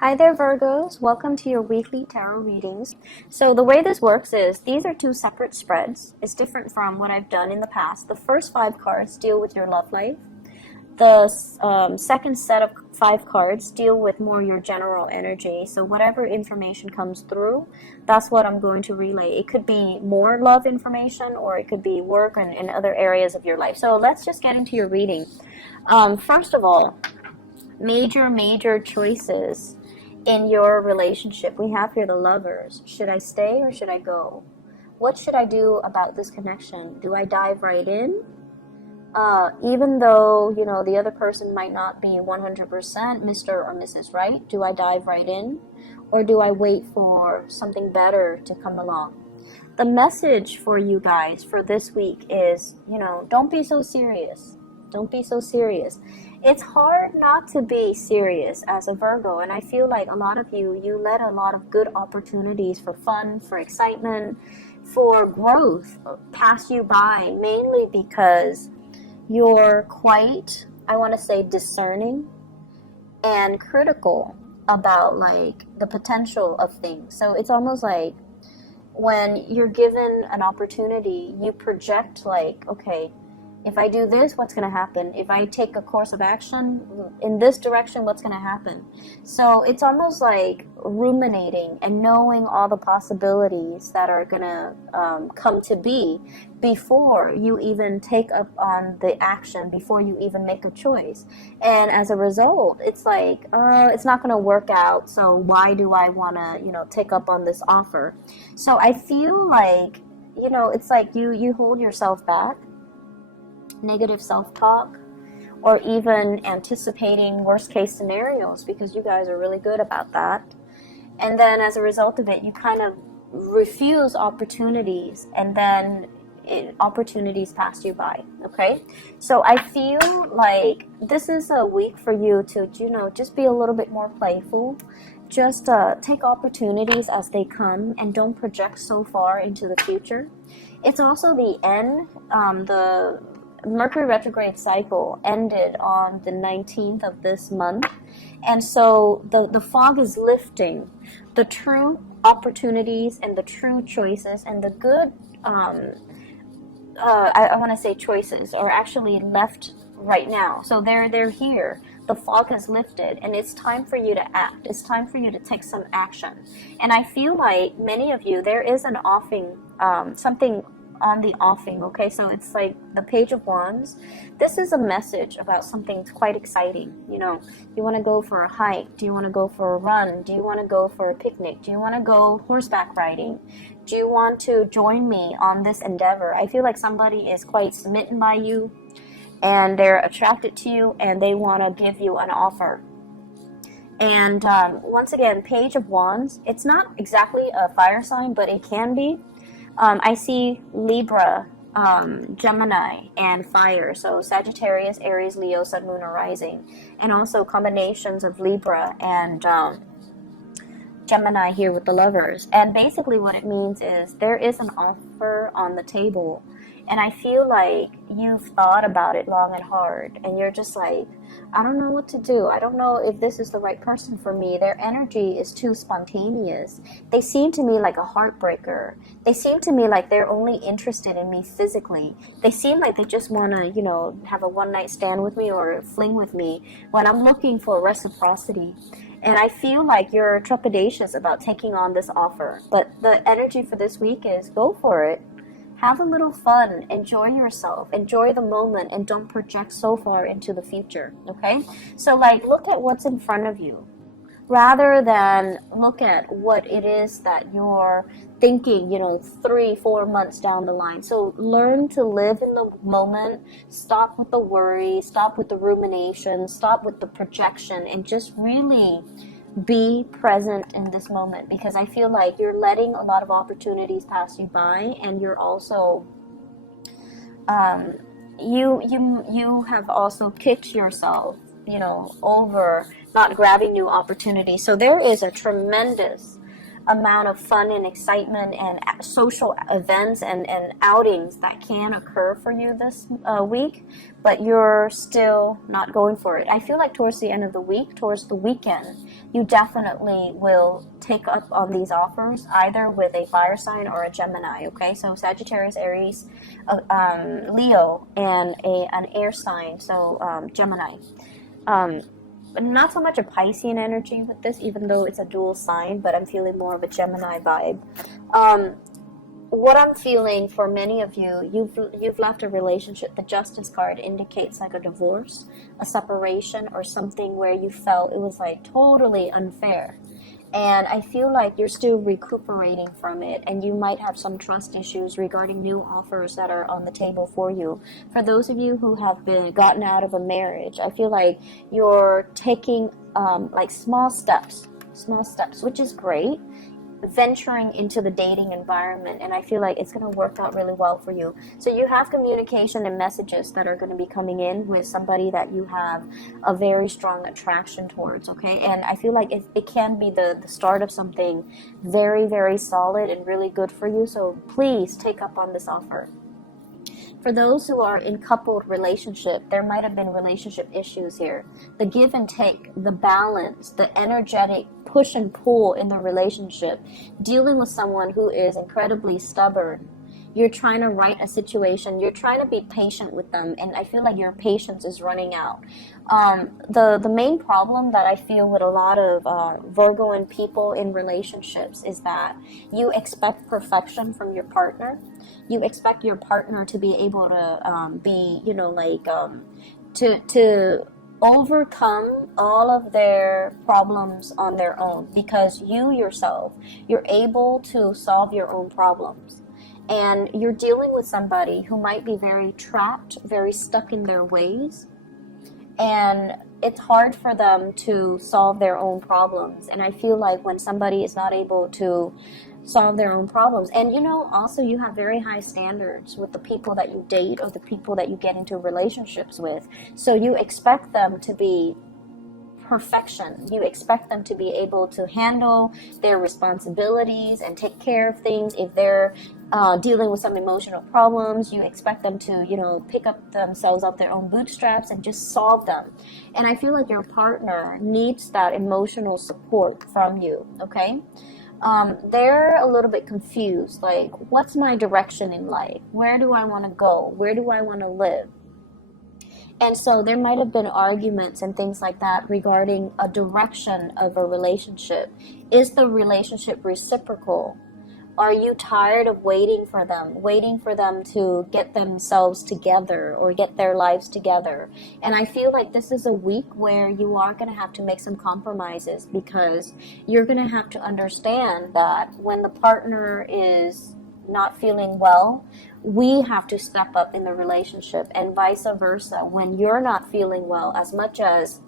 Hi there, Virgos. Welcome to your weekly tarot readings. So the way this works is these are two separate spreads. It's different from what I've done in the past. The first 5 cards deal with your love life. The second set of 5 cards deal with more your general energy. So whatever information comes through, that's what I'm going to relay. It could be more love information, or it could be work and other areas of your life. So let's just get into your reading. First of all, major choices in your relationship. We have here the Lovers. Should I stay or should I go? What should I do about this connection? Do I dive right in? Even though, the other person might not be 100% Mr. or Mrs. Right, do I dive right in? Or do I wait for something better to come along? The message for you guys for this week is, don't be so serious. Don't be so serious. It's hard not to be serious as a Virgo, and I feel like a lot of you let a lot of good opportunities for fun, for excitement, for growth pass you by, mainly because you're quite, I want to say, discerning and critical about the potential of things. So it's almost like when you're given an opportunity, you project okay, if I do this, what's going to happen? If I take a course of action in this direction, what's going to happen? So it's almost like ruminating and knowing all the possibilities that are going to come to be before you even take up on the action, before you even make a choice. And as a result, it's like, it's not going to work out, so why do I want to, take up on this offer? So I feel like, it's like you hold yourself back. Negative self-talk, or even anticipating worst case scenarios, because you guys are really good about that. And then as a result of it, you kind of refuse opportunities, and then opportunities pass you by. Okay, so I feel like this is a week for you to just be a little bit more playful. Just take opportunities as they come and don't project so far into the future. It's also the end, the Mercury retrograde cycle ended on the 19th of this month, and so the fog is lifting. The true opportunities and the true choices and the good I want to say choices are actually left right now. So they're here. The fog has lifted, and it's time for you to act. It's time for you to take some action. And I feel like many of you, there is an offing, something on the offing. Okay, so it's like the Page of Wands. This is a message about something quite exciting. You want to go for a hike? Do you want to go for a run? Do you want to go for a picnic? Do you want to go horseback riding? Do you want to join me on this endeavor? I feel like somebody is quite smitten by you, and they're attracted to you, and they want to give you an offer. And once again, Page of Wands, it's not exactly a fire sign, but it can be. I see Libra, Gemini, and fire. So Sagittarius, Aries, Leo, Sun, Moon, or Rising. And also combinations of Libra and Gemini here with the Lovers. And basically what it means is there is an offer on the table. And I feel like you've thought about it long and hard. And you're just like, I don't know what to do. I don't know if this is the right person for me. Their energy is too spontaneous. They seem to me like a heartbreaker. They seem to me like they're only interested in me physically. They seem like they just want to, have a one-night stand with me or fling with me when I'm looking for reciprocity. And I feel like you're trepidatious about taking on this offer. But the energy for this week is go for it. Have a little fun, enjoy yourself, enjoy the moment, and don't project so far into the future, okay? So look at what's in front of you rather than look at what it is that you're thinking, 3-4 months down the line. So learn to live in the moment, stop with the worry, stop with the rumination, stop with the projection, and just really be present in this moment, because I feel like you're letting a lot of opportunities pass you by, and you're also you have also kicked yourself over not grabbing new opportunities. So there is a tremendous amount of fun and excitement and social events and outings that can occur for you this week, but you're still not going for it. I feel like towards the end of the week, towards the weekend, you definitely will take up on these offers, either with a fire sign or a Gemini, okay? So Sagittarius, Aries, Leo, and an air sign, so Gemini. But not so much a Piscean energy with this, even though it's a dual sign, but I'm feeling more of a Gemini vibe. What I'm feeling for many of you, you've left a relationship. The Justice card indicates like a divorce, a separation, or something where you felt it was like totally unfair. And I feel like you're still recuperating from it, and you might have some trust issues regarding new offers that are on the table for you. For those of you who have been gotten out of a marriage, I feel like you're taking like small steps, which is great, venturing into the dating environment, and I feel like it's going to work out really well for you. So you have communication and messages that are going to be coming in with somebody that you have a very strong attraction towards, okay? And I feel like it can be the start of something very, very solid and really good for you. So please take up on this offer. For those who are in coupled relationship, there might have been relationship issues here. The give and take, the balance, the energetic push and pull in the relationship, dealing with someone who is incredibly stubborn. You're trying to right a situation. You're trying to be patient with them, and I feel like your patience is running out. The main problem that I feel with a lot of Virgoan people in relationships is that you expect perfection from your partner. You expect your partner to be able to be, you know, like to overcome all of their problems on their own, because you yourself, you're able to solve your own problems. And you're dealing with somebody who might be very trapped, very stuck in their ways. And it's hard for them to solve their own problems. And I feel like when somebody is not able to solve their own problems, and you know, also you have very high standards with the people that you date or the people that you get into relationships with. So you expect them to be perfection. You expect them to be able to handle their responsibilities and take care of things. If they're dealing with some emotional problems, you expect them to, you know, pick up themselves up their own bootstraps and just solve them. And I feel like your partner needs that emotional support from you, okay? They're a little bit confused, like, what's my direction in life? Where do I want to go? Where do I want to live? And so there might have been arguments and things like that regarding a direction of a relationship. Is the relationship reciprocal? Are you tired of waiting for them to get themselves together or get their lives together? And I feel like this is a week where you are going to have to make some compromises, because you're going to have to understand that when the partner is not feeling well, we have to step up in the relationship, and vice versa. When you're not feeling well, as much as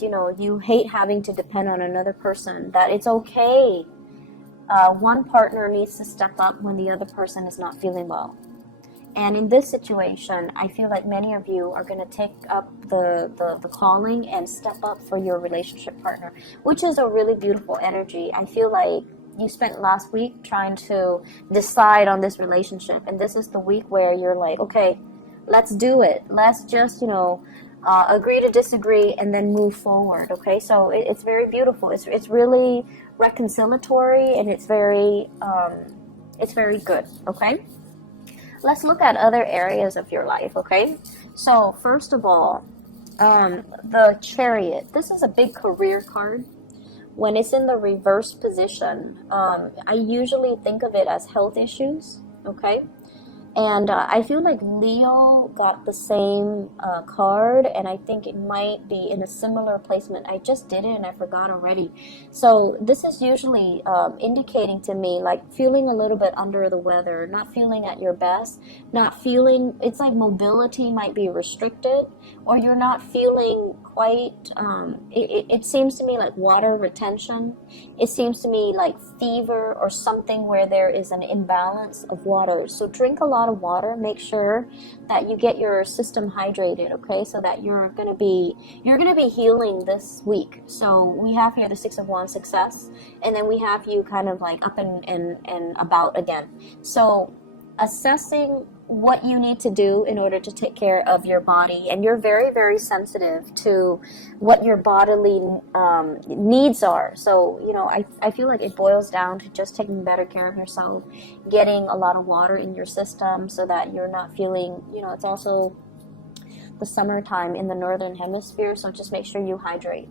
you know, you hate having to depend on another person, that it's okay. One partner needs to step up when the other person is not feeling well. And in this situation, I feel like many of you are going to take up the calling and step up for your relationship partner, which is a really beautiful energy. I feel like you spent last week trying to decide on this relationship, and this is the week where you're like, okay, let's do it. Let's just, you know, agree to disagree and then move forward, okay? So it's very beautiful. It's really reconciliatory, and it's very good, okay? Let's look at other areas of your life, okay? So first of all, the Chariot. This is a big career card. When it's in the reverse position, I usually think of it as health issues, okay? And I feel like Leo got the same card, and I think it might be in a similar placement. I just did it and I forgot already. So this is usually indicating to me like feeling a little bit under the weather, not feeling at your best, not feeling, it's like mobility might be restricted, or you're not feeling quite, it seems to me like water retention. It seems to me like fever or something where there is an imbalance of water. So drink a lot of water. Make sure that you get your system hydrated, okay? So that you're gonna be healing this week. So we have here the Six of Wands, success, and then we have you kind of like up and about again. So assessing what you need to do in order to take care of your body, and you're very, very sensitive to what your bodily needs are. So, you know, I feel like it boils down to just taking better care of yourself, getting a lot of water in your system so that you're not feeling, you know, it's also the summertime in the northern hemisphere, so just make sure you hydrate.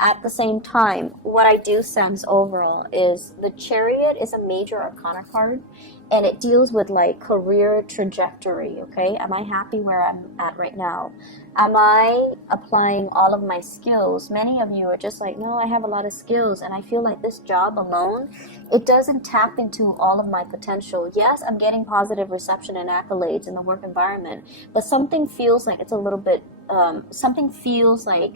At the same time, what I do sense overall is the Chariot is a major arcana card, and it deals with like career trajectory, okay? Am I happy where I'm at right now? Am I applying all of my skills? Many of you are just like, no, I have a lot of skills, and I feel like this job alone, it doesn't tap into all of my potential. Yes, I'm getting positive reception and accolades in the work environment, but something feels like it's a little bit, something feels like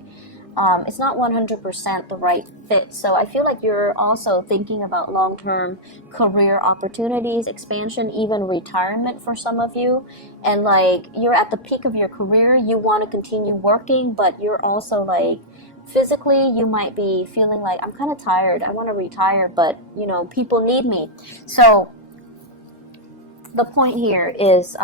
it's not 100% the right fit. So I feel like you're also thinking about long-term career opportunities, expansion, even retirement for some of you. And like you're at the peak of your career, you want to continue working, but you're also like physically you might be feeling like, I'm kind of tired, I want to retire, but you know, people need me. So the point here is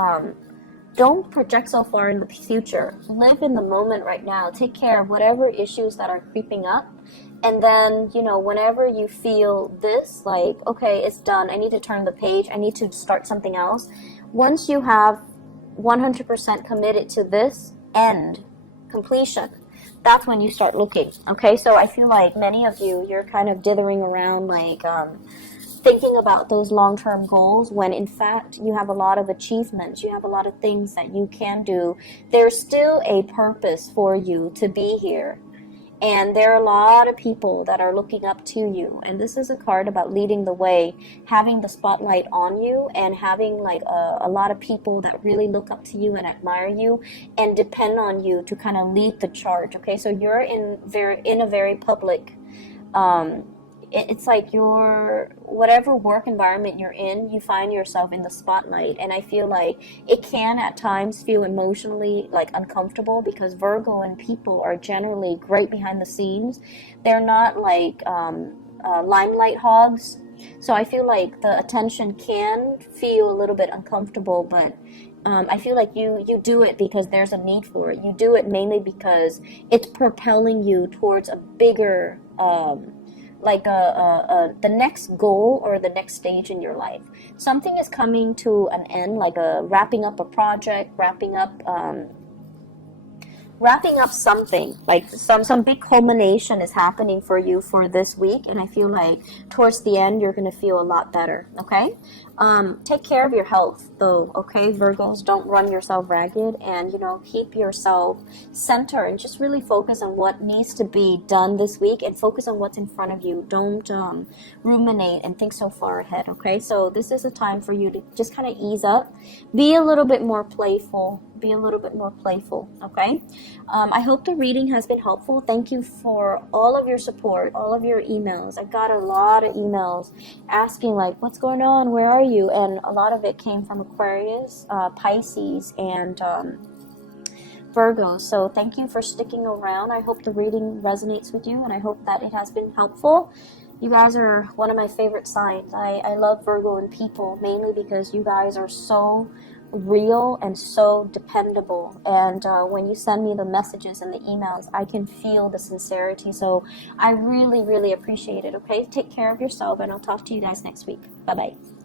don't project so far in the future. Live in the moment right now. Take care of whatever issues that are creeping up. And then, you know, whenever you feel this, like, okay, it's done, I need to turn the page, I need to start something else. Once you have 100% committed to this end, completion, that's when you start looking, okay? So I feel like many of you, you're kind of dithering around, like, thinking about those long-term goals when in fact you have a lot of achievements, you have a lot of things that you can do. There's still a purpose for you to be here, and there are a lot of people that are looking up to you, and this is a card about leading the way, having the spotlight on you, and having like a lot of people that really look up to you and admire you and depend on you to kind of lead the charge, okay? So you're in a very public it's like your whatever work environment you're in, you find yourself in the spotlight, and I feel like it can at times feel emotionally like uncomfortable because Virgo and people are generally great behind the scenes. They're not like limelight hogs, so I feel like the attention can feel a little bit uncomfortable, but I feel like you do it because there's a need for it. You do it mainly because it's propelling you towards a bigger like the next goal or the next stage in your life. Something is coming to an end, like wrapping up a project, wrapping up something, like some big culmination is happening for you for this week, and I feel like towards the end you're going to feel a lot better, okay? Take care of your health though, okay, Virgos? Don't run yourself ragged, and you know, keep yourself centered and just really focus on what needs to be done this week and focus on what's in front of you. Don't ruminate and think so far ahead, okay? So this is a time for you to just kind of ease up, be a little bit more playful, okay? I hope the reading has been helpful. Thank you for all of your support, all of your emails. I got a lot of emails asking like, what's going on, where are you? And a lot of it came from Aquarius, Pisces, and Virgo. So thank you for sticking around. I hope the reading resonates with you, and I hope that it has been helpful. You guys are one of my favorite signs. I love Virgo and people mainly because you guys are so real and so dependable, and when you send me the messages and the emails, I can feel the sincerity, so I really appreciate it, okay? Take care of yourself, and I'll talk to you guys next week. Bye bye.